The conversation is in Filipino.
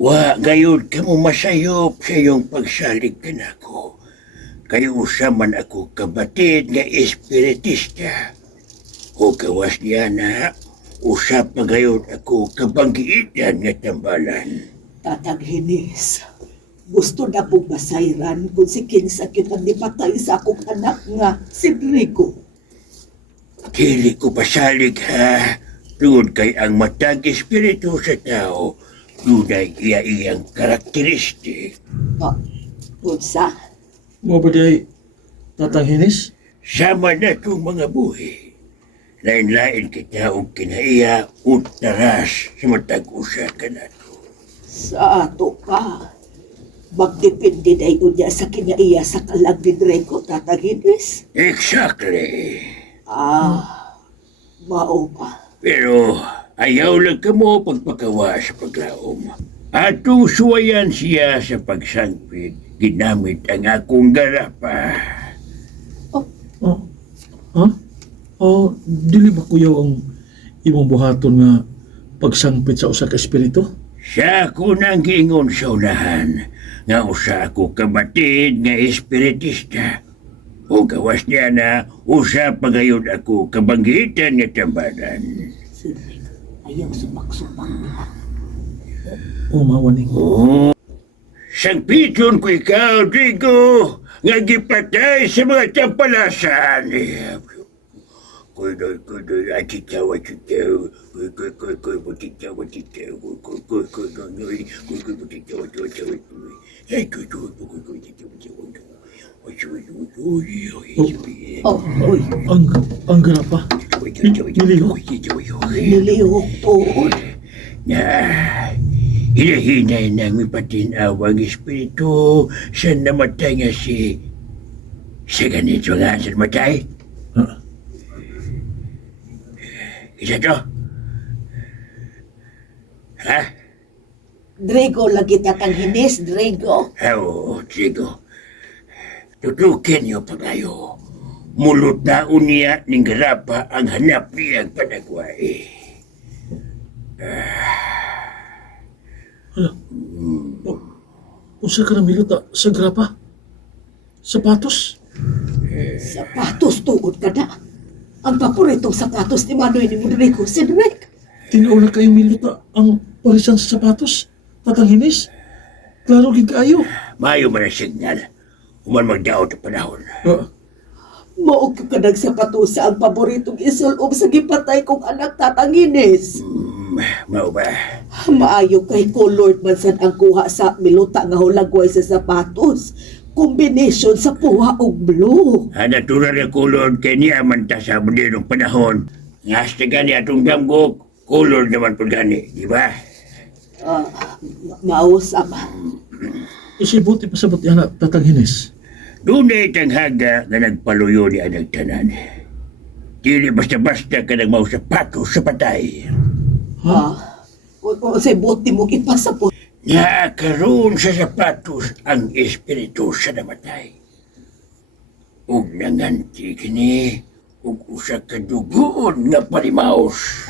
Wa gayud ka mo masayop sa iyong pagsalig ka na ko. Kayo usaman ako kabatid nga espiritista. O gawas niya na, usap pa gayud ako kabanggiitan nga tambalan. Tatang Hinis, gusto na kong masayran kung si Kinsa kitang nipatay sa akong anak nga, si Rico. Dili ko pasalig ha. Tungod kay ang matag espiritu sa tao, dunay iya-iyang karakteristik. Unsa? Mo ba day, Tatang Hinis? Sama na itong mga buhi. Lain-lain kita og kinaiya utaras sa matag-usa ka na to. Sa ato ka. Magdepende na niya sa kinaiya sa kalag ni Rico, Tatang Hinis. Exactly. Mao pa. Pero ayaw lang ka mo pagpakawa sa paglaom. Atong suwayan siya sa pagsangpit. Ginamit ang akong garapa. Dili ba kuyaw ang imong buhaton nga pagsangpit sa usa ka espiritu? Siya ko nang giingon sa unahan nga usa ako kabatid nga espiritista. O gawas niya na usa pagayod ako kabanggitan nga tambalan. Si Rico, ayaw sumak-sumak na. Mawaning. Sangpiton ko ikaw, Rico, nga gipatay sa mga tampalasan. Kudoy, atitaw, butitaw, Ang garapa. Nilihok. Nilihok po. Hinahinay namin patinaw ang espiritu sa namatay nga sa ganito nga sa namatay. Isa to? Ha? Drigo lagi Tatang Hinis, Drigo. Oo, Chico. Tutukin niyo pa kayo. Mulot na uniya ning garapa ang hanap niyang panagwai. Usa ka na milota sa grapa? Sapatos? Sapatos tuod ka na. Ang paboritong sapatos ni Manoy ni Rodrigo, si Drake. Tinuo na kayo milota ang parisan sa sapatos? Tatang Hinis? Klaro gid kaayo. Mayo man ang signal. Human magdaot ang panahon. Maog ka nagsapatos sa ang paboritong isulob sa gipatay kong anak Tatang Hinis. Mao ba? Maayo kay colored man sad ang kuha sa milota nga hulagway sa sapatos. Kombinasyon sa puha og blue. Natural na kulod kay niya man ta sa ng panahon. Ngasta gani atong damgok, kulod naman po gani, di ba? Mausap. Isibuti pasabot yan na Tatang Hinis. Dunay tanghaga nga nagpaluyo ni anang tanan. Dili basta-basta ka nagmaw sapatos sa patay. Kung sa'y buti mo ipasapot. Nakaroon sa sapatos ang espiritu sa namatay. Ug nanganti kini ug usa ka dugon nga palimaos.